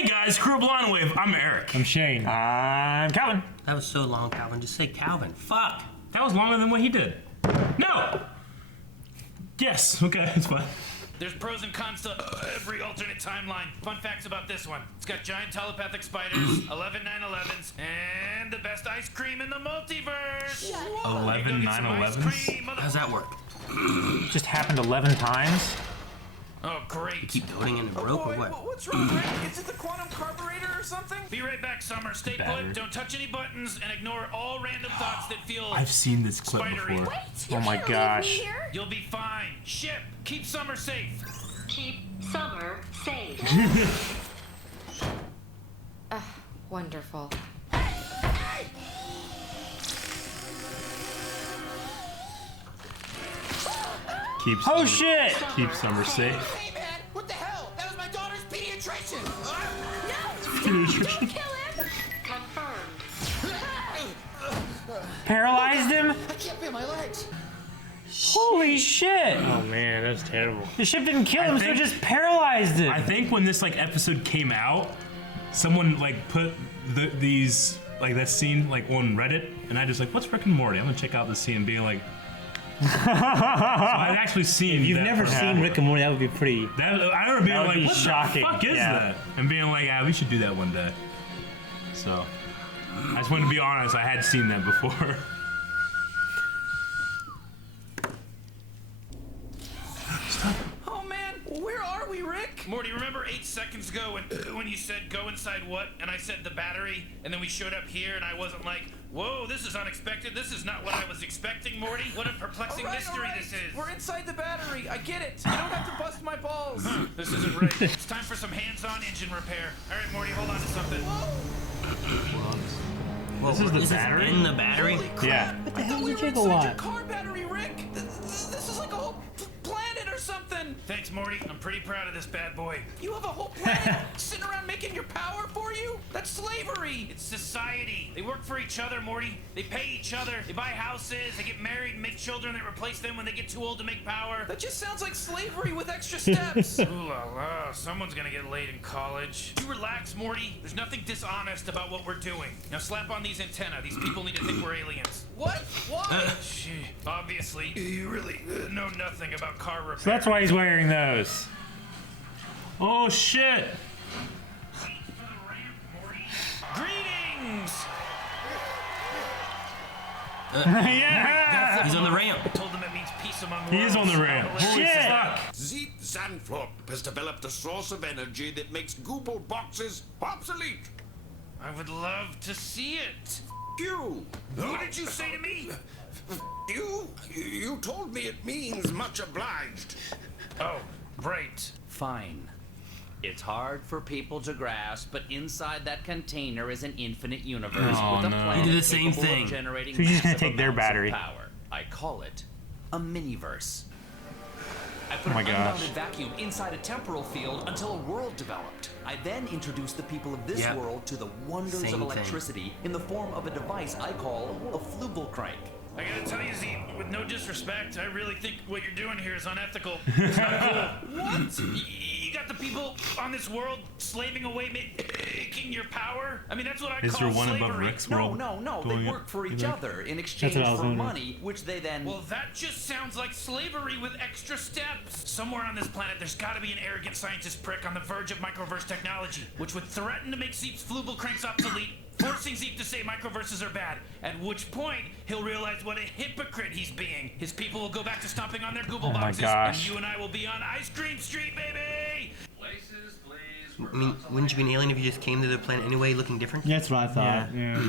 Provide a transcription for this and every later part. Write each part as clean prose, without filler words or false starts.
Hey guys, Crew of Blind Wave. I'm Eric. I'm Shane. I'm Calvin. That was so long, Calvin. Just say Calvin. Fuck. That was longer than what he did. No! Yes, okay, it's fine. There's pros and cons to every alternate timeline. Fun facts about this one. It's got giant telepathic spiders, 11 9/11s, and the best ice cream in the multiverse. 11 9/11s? How's that work? Just happened 11 times. Oh, great. Keep toting in the rope or what? What's wrong, Rick? Is it the quantum carburetor or something? Be right back, Summer. Stay Battery. put, don't touch any buttons, and ignore all random thoughts that feel I've seen this clip spidery. before. Oh my gosh. You'll be fine. Ship, keep Summer safe. Keep summer safe. Wonderful. Oh shit! Keep Summer safe. Hey, man! What the hell? That was my daughter's pediatrician! Pediatrician. Confirmed. Paralyzed him? I can't feel my legs. Holy shit! Oh man, that's terrible. The ship didn't kill him, so think- it just paralyzed him. I think when this like episode came out, someone like put these like that scene like on Reddit, and I just like, what's Rick and Morty? I'm gonna check out this scene and being like, so I've actually seen. If you've that never part. seen Rick and Morty, that would be pretty. That I remember being That would like, be what shocking, the fuck is yeah. that? And being like, we should do that one day. So I just wanted to be honest. I had seen that before. Oh, man! Where are we, Rick? Morty, remember 8 seconds ago when you said go inside what? And I said the battery, and then we showed up here, and I wasn't like, whoa, this is unexpected. This is not what I was expecting, Morty. What a perplexing mystery this is. We're inside the battery. I get it. You don't have to bust my balls. This isn't right. It's time for some hands-on engine repair. All right, Morty, hold on to something. Whoa, This is the this battery? in the battery? Holy crap. Yeah. What the hell's we a were inside your gigawatt? car battery, Rick. This is like a whole planet or something. Thanks, Morty. I'm pretty proud of this bad boy. You have a whole planet sitting around making your power for you? That's slavery. It's society. They work for each other, Morty. They pay each other. They buy houses. They get married and make children that replace them when they get too old to make power. That just sounds like slavery with extra steps. Ooh la la, someone's gonna get laid in college. You relax, Morty. There's nothing dishonest about what we're doing. Now slap on these antennae. These people need to think we're aliens. What? Why? Gee, obviously, you really know nothing about car repair. So that's why he's wearing those. Oh shit! Greetings! Yeah! He's on the ramp. I told them it means peace among He is on the ramp. Holy Shit. fuck! Zeet Zanflop has developed a source of energy that makes Google boxes obsolete. I would love to see it. You! What did you say to me? You told me it means much obliged. Oh, right. Fine. It's hard for people to grasp, but inside that container is an infinite universe Oh, with a no. planet You did the same capable of thing. generating So you're just gonna massive take their amounts of battery. power. I call it a miniverse. I put Oh my an gosh. unbounded vacuum inside a temporal field until a world developed. I then introduced the people of this Yep. world world to the wonders Same of thing. electricity in the form of a device I call a Flugelcrank. I gotta tell you, Z, with no disrespect, I really think what you're doing here is unethical. It's not cool. What? You got the people on this world slaving away, making your power? I mean, that's what I Is call there one slavery. above Rick's No, world? no, doing they it? work for You each think? other in exchange what I was for wondering. money, which they then... Well, that just sounds like slavery with extra steps. Somewhere on this planet, there's gotta be an arrogant scientist prick on the verge of microverse technology, which would threaten to make Zeep's Flugelcranks obsolete, forcing Zeep to say microverses are bad, at which point he'll realize what a hypocrite he's being. His people will go back to stomping on their Google Oh my boxes, gosh. and you and I will be on Ice Cream Street, baby! Places, please. I mean, wouldn't you be an alien if you just came to the planet anyway looking different? That's what I thought. Yeah.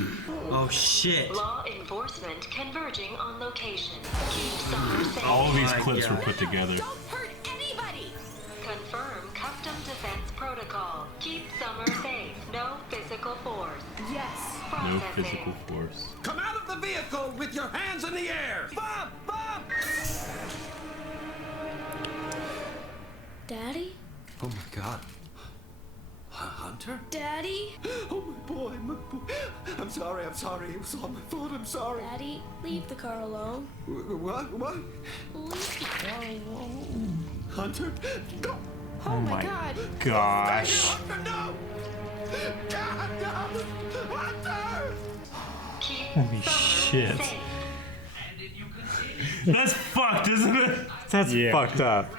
Oh shit. Law enforcement converging on location. Keep summer safe. All of these my clips were God. put together. Don't hurt anybody! Confirm custom defense protocol. Keep summer safe. No physical force. Yes. No Processing. physical force. Come out of the vehicle with your hands in the air. Bob! Bob! Daddy? Oh my God. Hunter? Daddy? Oh my boy, my boy. I'm sorry. It was all my fault. I'm sorry. Daddy, leave the car alone. What? Leave the car alone. Hunter? No. Oh, my my god. Gosh. Hunter, no. Holy shit. Safe. That's fucked, isn't it? That's fucked up.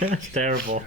That's terrible.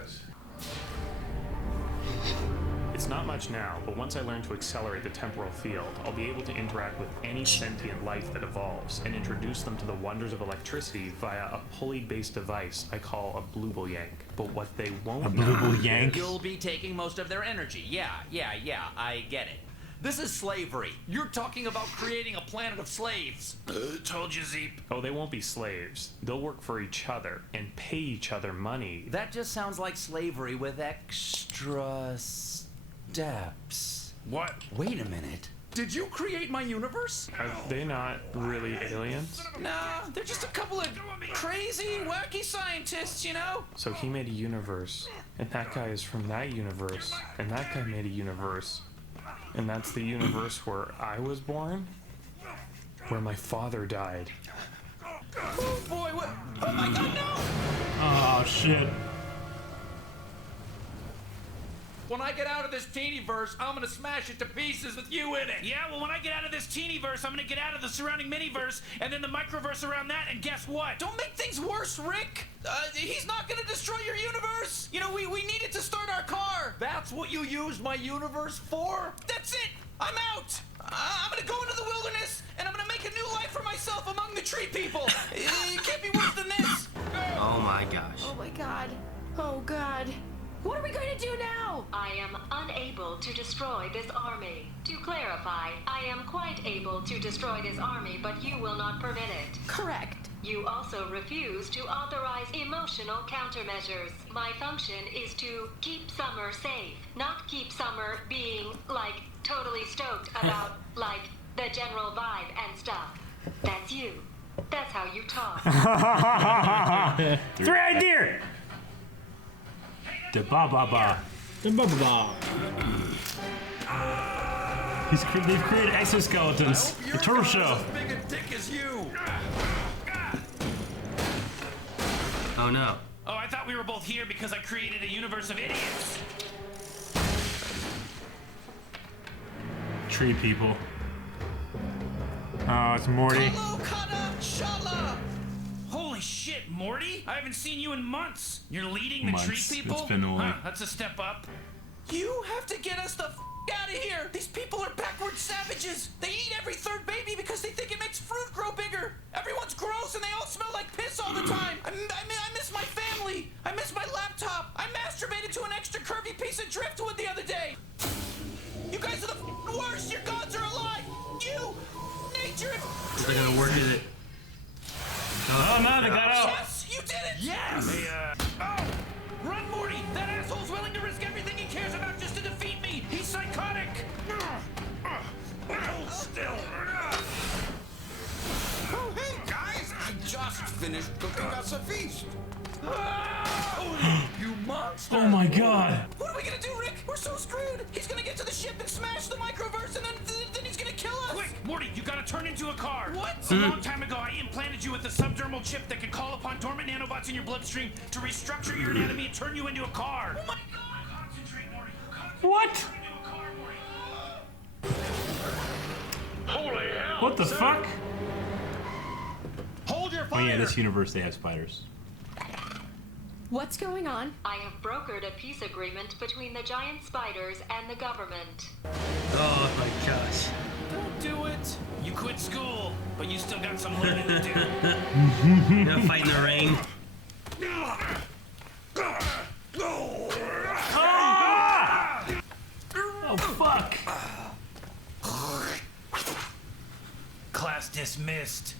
It's not much now, but once I learn to accelerate the temporal field, I'll be able to interact with any sentient life that evolves and introduce them to the wonders of electricity via a pulley-based device I call a blooble yank. But what they won't know... yank? You'll be taking most of their energy. Yeah, I get it. This is slavery. You're talking about creating a planet of slaves. Told you, Zeep. Oh, they won't be slaves. They'll work for each other and pay each other money. That just sounds like slavery with extra steps. What? Wait a minute. Did you create my universe? Are they not really aliens? Nah, they're just a couple of crazy, wacky scientists, you know? So he made a universe, and that guy is from that universe, and that guy made a universe. And that's the universe where I was born? Where my father died. Oh boy, what? Oh my god, no! Oh shit. When I get out of this teeny verse, I'm gonna smash it to pieces with you in it. Yeah, well, when I get out of this teeny verse, I'm gonna get out of the surrounding mini-verse and then the microverse around that, and guess what? Don't make things worse, Rick! He's not gonna destroy your universe! You know, we needed to start our car! That's what you used my universe for? That's it! I'm out! I'm gonna go into the wilderness, and I'm gonna make a new life for myself among the tree people! It can't be worse than this! Oh my gosh. Oh my god. Oh god. What are we going to do now? I am unable to destroy this army. To clarify, I am quite able to destroy this army, but you will not permit it. Correct. You also refuse to authorize emotional countermeasures. My function is to keep Summer safe, not keep Summer being, like, totally stoked about, like, the general vibe and stuff. That's you. That's how you talk. Three-eyed deer! Da ba ba ba. They've created exoskeletons. The turtle show. As big a dick as you. Oh no. Oh, I thought we were both here because I created a universe of idiots. Tree people. Oh, it's Morty. Kana Shala! Holy shit, Morty! I haven't seen you in months. You're leading the Months. tree people? It's been only- Huh, that's a step up. You have to get us the out of here! These people are backward savages! They eat every third baby because they think it makes fruit grow bigger! Everyone's gross and they all smell like piss all the time! I miss my family! I miss my laptop! I masturbated to an extra curvy piece of driftwood the other day! You guys are the worst! Your gods are alive! You! Nature! They're gonna work with it. Oh no, they got out. Yes! You did it! Yes! Hey, oh! Run, Morty! That asshole's willing to risk everything he cares about just to defeat me! He's psychotic! Hold still! Oh, hey, guys! I just finished cooking us a feast. You monster! Oh my god. What are we gonna do, Rick? We're so screwed! He's gonna get to the ship and smash the microverse and then he's gonna kill us! Quick, Morty, you gotta turn into a car. What? A long time ago, I implanted you with a subdermal chip that can call upon dormant nanobots in your bloodstream to restructure your anatomy and turn you into a car. Oh my god! Concentrate, Morty. What? Turn into a car, Morty. Holy hell! What the fuck? Hold your Oh fire! yeah, this universe they have spiders. What's going on? I have brokered a peace agreement between the giant spiders and the government. Oh my gosh. Don't do it. You quit school, but you still got some learning to do. Gonna fight in the rain. Oh fuck. Class dismissed.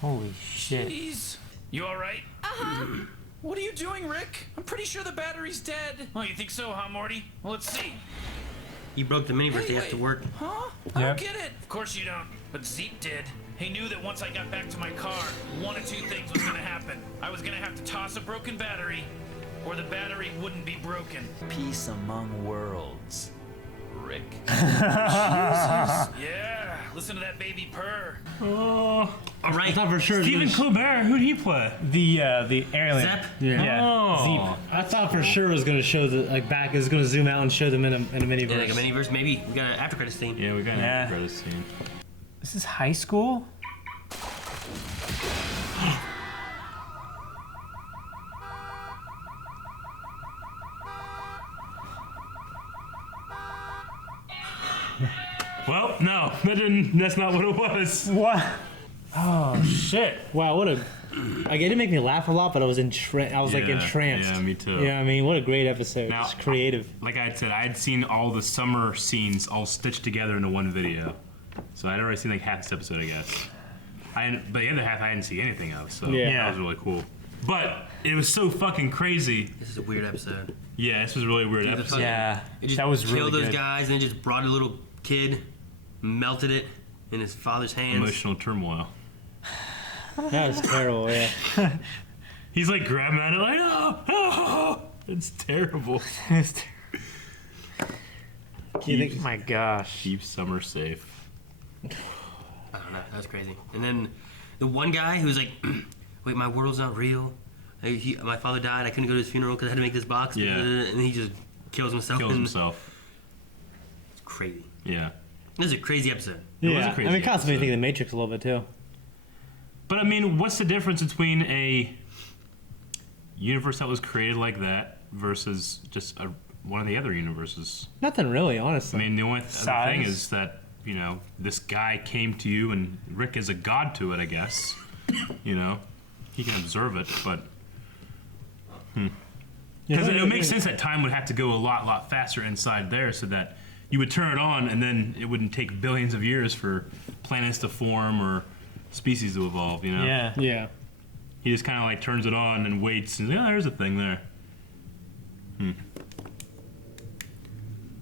Holy shit. Jeez. You all right? What are you doing, Rick? I'm pretty sure the battery's dead. Oh, you think so, huh, Morty? Well, let's see. You broke the miniverse, they have to work. Huh? I Yep. don't get it. Of course you don't, but Zeke did. He knew that once I got back to my car, one of two things was gonna happen. I was gonna have to toss a broken battery, or the battery wouldn't be broken. Peace among worlds, Rick. Yeah, Listen to that baby purr. Oh. All right. I thought for sure. Stephen Colbert, who'd he play? The alien. Zep? Yeah. Oh. I thought for sure it was gonna show the back. It was gonna zoom out and show them in a miniverse. Yeah, like a miniverse, maybe. We got an after credit scene. Yeah, we got an Yeah. after credits scene. This is high school. Well, no, that's not what it was. What? Oh shit! Wow, what a. Like, it didn't make me laugh a lot, but I was like entranced. Yeah, me too. You know what I mean? What a great episode. Now, It's creative. Like I had said, I had seen all the summer scenes all stitched together into one video. So I'd already seen like half this episode, I guess. But the other half I didn't see anything of, so that was really cool. But it was so fucking crazy. This is a weird episode. Yeah, this was a really weird episode. Yeah, It just that was really killed those good. guys and then just brought a little kid, melted it in his father's hands. Emotional turmoil. That was terrible. Yeah. He's like grabbing at it like, oh, it's terrible. My gosh. Keep summer safe. I don't know. That was crazy. And then the one guy who was like, wait, my world's not real. My father died. I couldn't go to his funeral because I had to make this box. Yeah. And he just kills himself. It's crazy. Yeah. This is a crazy episode. Yeah. I mean, it caused me to think of the Matrix a little bit too. But I mean, what's the difference between a universe that was created like that versus just one of the other universes? Nothing really, honestly. I mean, the only other thing is that, you know, this guy came to you and Rick is a god to it, I guess. You know, he can observe it, but because it makes sense that time would have to go a lot faster inside there, so that you would turn it on and then it wouldn't take billions of years for planets to form or species to evolve. You know? Yeah. He just kind of like turns it on and waits, and there's a thing there.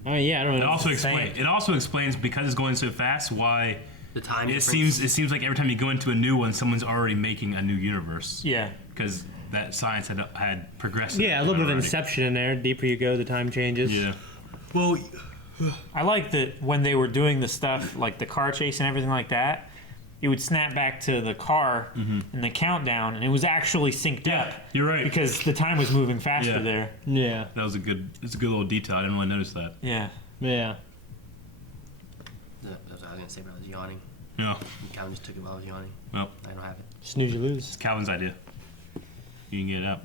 Oh yeah, I don't know. It also explains because it's going so fast why the time it difference. seems like every time you go into a new one, someone's already making a new universe. Yeah. Because that science had progressed. Yeah, a little bit of already. Inception in there. Deeper you go, the time changes. Yeah. Well, I like that when they were doing the stuff like the car chase and everything like that, it would snap back to the car and the countdown, and it was actually synced up. You're right. Because the time was moving faster there. Yeah. It's a good little detail. I didn't really notice that. Yeah. That's what I was going to say, but I was yawning. Yeah. And Calvin just took it while I was yawning. Well, I don't have it. Snooze, you lose. It's Calvin's idea. You can get it out.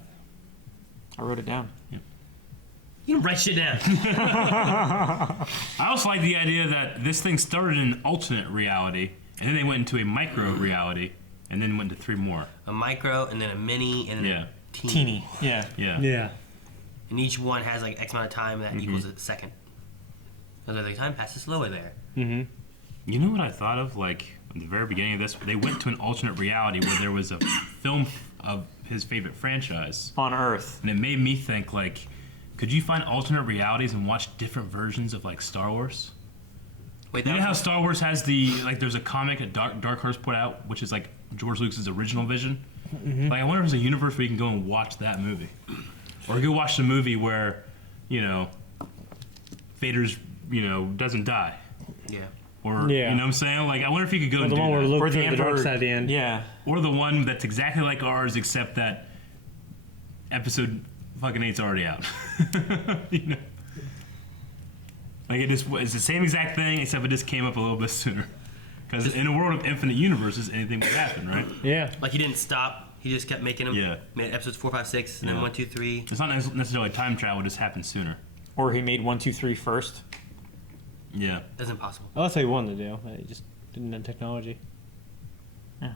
I wrote it down. Yep. You don't write shit down. I also like the idea that this thing started in an alternate reality, and then they went into a micro reality, and then went to 3 more. A micro, and then a mini, and then a teeny. Yeah. And each one has like X amount of time that equals a second. So the time passes slower there. Mm-hmm. You know what I thought of? Like, at the very beginning of this, they went to an alternate reality where there was a film of his favorite franchise. On Earth. And it made me think, like, could you find alternate realities and watch different versions of, like, Star Wars? Wait, you know how Star Wars has there's a comic that Dark Horse put out, which is, like, George Lucas's original vision? Mm-hmm. Like, I wonder if there's a universe where you can go and watch that movie. Or go watch the movie where, you know, Vader's, doesn't die. Yeah. Or, you know what I'm saying? Like, I wonder if you could go and the do one where that. Luke threw the dark side at the end. Yeah. Or the one that's exactly like ours, except that episode fucking 8's already out. You know? Like, it's the same exact thing, except it just came up a little bit sooner. Because in a world of infinite universes, anything would happen, right? Yeah. Like, he didn't stop. He just kept making them. Yeah. Made episodes 4, 5, 6, and then 1, 2, 3. It's not necessarily time travel, it just happened sooner. Or he made 1, 2, 3 first. Yeah. That's impossible. Well, that's what he wanted to do. He just didn't have technology. Yeah.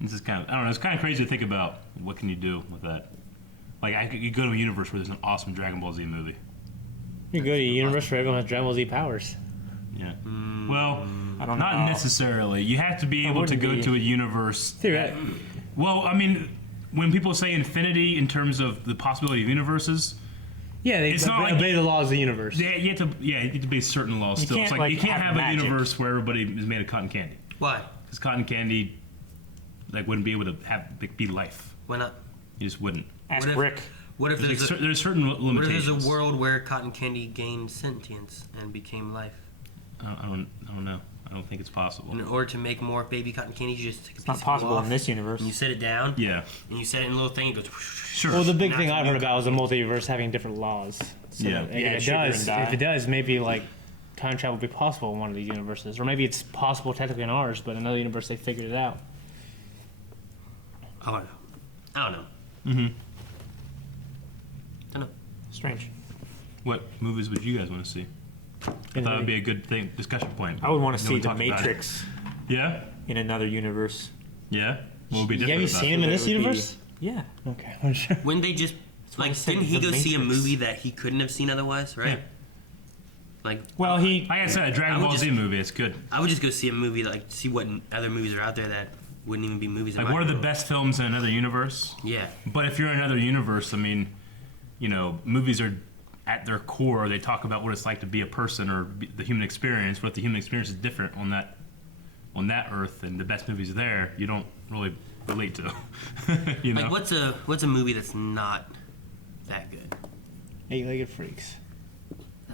This is kind of, I don't know, it's kind of crazy to think about what can you do with that. Like, you go to a universe where there's an awesome Dragon Ball Z movie. You go to a universe where everyone has Dragon Ball Z powers. Yeah. Well, I don't not know. necessarily. You have to be able to go to a universe. Well, I mean, when people say infinity in terms of the possibility of universes, yeah, they obey the laws of the universe. Yeah, you have to obey certain laws still. It's like you can't have a universe where everybody is made of cotton candy. Why? Because cotton candy, wouldn't be able to be life. Why not? You just wouldn't. Ask Rick. What if there's certain limitations? What if there's a world where cotton candy gained sentience and became life? I don't know. I don't think it's possible. In order to make more baby cotton candy, you just take a piece It's not possible in this universe. and you set it down. Yeah. And you set it in a little thing. It goes. Sure. Well, the big Now thing it's I've new heard about is the multiverse having different laws. So Yeah. if it does, maybe like time travel would be possible in one of these universes, or maybe it's possible technically in ours, but in another universe they figured it out. I don't know. Mm-hmm. Don't know. Strange. What movies would you guys want to see? I thought it'd be a good discussion point. I would want to No see one The talked about it. Matrix Yeah? in another universe. Yeah? What would be different Have you about seen it? him in It this would be- universe? Yeah. Okay, I'm sure. When they just why I like, said didn't he The go see a Matrix. movie that he couldn't have seen otherwise? Right. Yeah. Like, Well, he. Like I said, a Dragon I would Ball Z just- movie. It's good. I would just go see a movie, like see what other movies are out there that wouldn't even be movies. In Like, my what are the world. best films in another universe? Yeah. But if you're in another universe, I mean, you know, movies are at their core. They talk about what it's like to be a person or the human experience. But if the human experience is different on that Earth, and the best movies there, you don't really relate to. You know. Like, what's a movie that's not that good? Eight-legged freaks.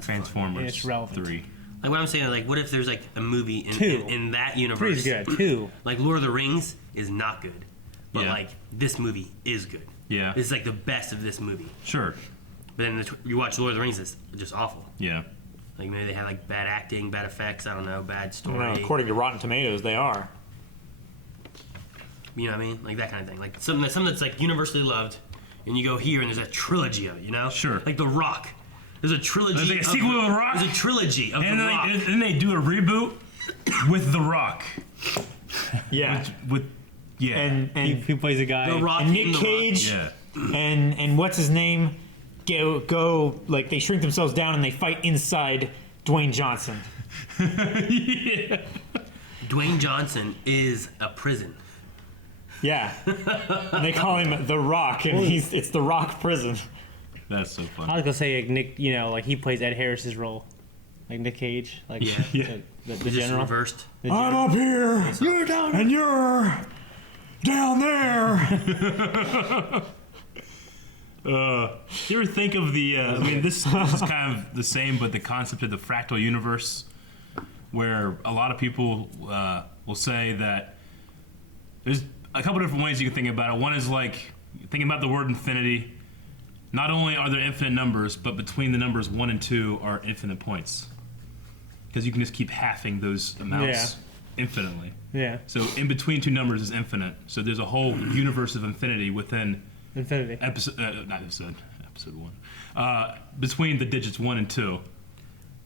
Transformers It's relevant. 3. Like, what I'm saying, like, what if there's like a movie Two. in that universe? Three's good. Two. Like, Lord of the Rings is not good, but Yeah. like this movie is good. Yeah. This is like the best of this movie. Sure. But then you watch Lord of the Rings, it's just awful. Yeah. Like, maybe they had like bad acting, bad effects. I don't know, bad story. Well, according to Rotten Tomatoes, they are. You know what I mean? Like that kind of thing. Like something that's like universally loved, and you go here and there's a trilogy of it. You know? Sure. Like The Rock. There's a trilogy. There's like a of sequel to The Rock? There's a trilogy of And The then, Rock. then they do a reboot with The Rock. Yeah. With yeah. And Who plays a guy? The Rock and in Nick The Cage yeah. and what's his name go like they shrink themselves down and they fight inside Dwayne Johnson. Yeah. Dwayne Johnson is a prison. Yeah. And they call him The Rock, and it's The Rock prison. That's so I fun. was gonna say like Nick, like he plays Ed Harris's role, like Nick Cage, like Yeah. Yeah. the Just general. reversed. The I'm general. up here, you're down, and you're down there. You ever think of the? I mean, this is kind of the same, but the concept of the fractal universe, where a lot of people will say that there's a couple different ways you can think about it. One is like thinking about the word infinity. Not only are there infinite numbers, but between the numbers 1 and 2 are infinite points, because you can just keep halving those amounts infinitely. Yeah, So in between two numbers is infinite. So there's a whole universe of infinity within Infinity. episode 1, between the digits 1 and 2.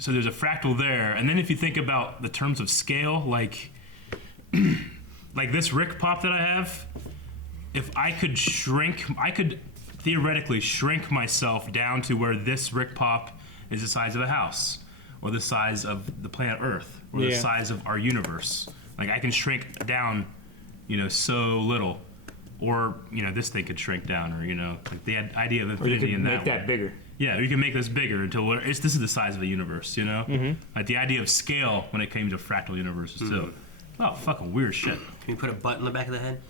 So there's a fractal there, and then if you think about the terms of scale, like like this Rick Pop that I have, if I could theoretically shrink myself down to where this Rick Pop is the size of a house, or the size of the planet Earth, or the Yeah. size of our universe. Like I can shrink down, so little. Or, this thing could shrink down, or, like the idea of Or you infinity could in make that that bigger. Yeah, you can make this bigger until this is the size of the universe, Mm-hmm. Like the idea of scale when it came to fractal universes, too. Oh, fucking weird shit. Can you put a butt in the back of the head?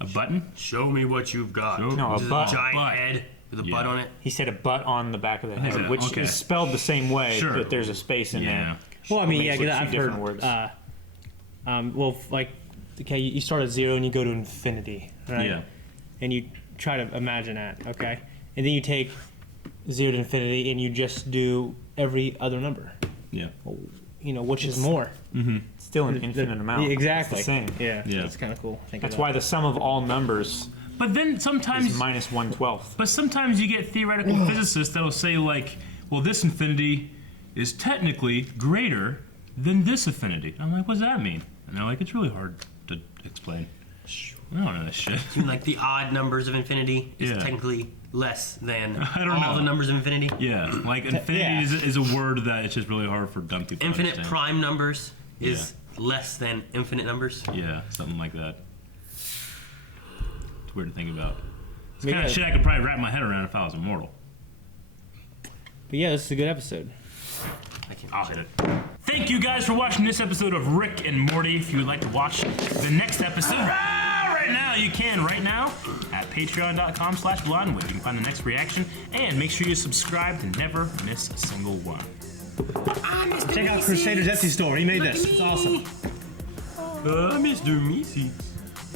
A button? Show me what you've got. No, a Just butt. giant Butt. head with a Yeah. butt on it. He said a butt on the back of the head, said- which okay. is spelled the same way, Sure. but there's a space in Yeah. there. Well, I mean, yeah, Makes it 'cause two I've different heard. words. Okay, you start at 0 and you go to infinity, right? Yeah. And you try to imagine that, okay? And then you take 0 to infinity and you just do every other number, Yeah. which is more. Still an infinite amount. Yeah, exactly. It's the same. Yeah, Yeah. that's kind of cool. That's why the sum of all numbers But then is sometimes, minus 1/12. but sometimes you get theoretical physicists that'll say like, well, this infinity is technically greater than this infinity. I'm like, what does that mean? And they're like, it's really hard to explain. I don't know this shit. You mean like the odd numbers of infinity is Yeah. technically less than I don't all know. the numbers of infinity? Yeah, like infinity Yeah. is a word that it's just really hard for dumb people to Infinite understand. prime numbers is less than infinite numbers. Yeah, something like that. It's weird to think about. It's Yeah. kind of shit I could probably wrap my head around if I was immortal. But yeah, this is a good episode. I'll hit it. Thank you guys for watching this episode of Rick and Morty. If you would like to watch the next episode right now, you can right now at patreon.com/blindwave. You can find the next reaction, and make sure you subscribe to never miss a single one. Check out Crusader's Etsy store. He made this. It's awesome. Mr. Missy.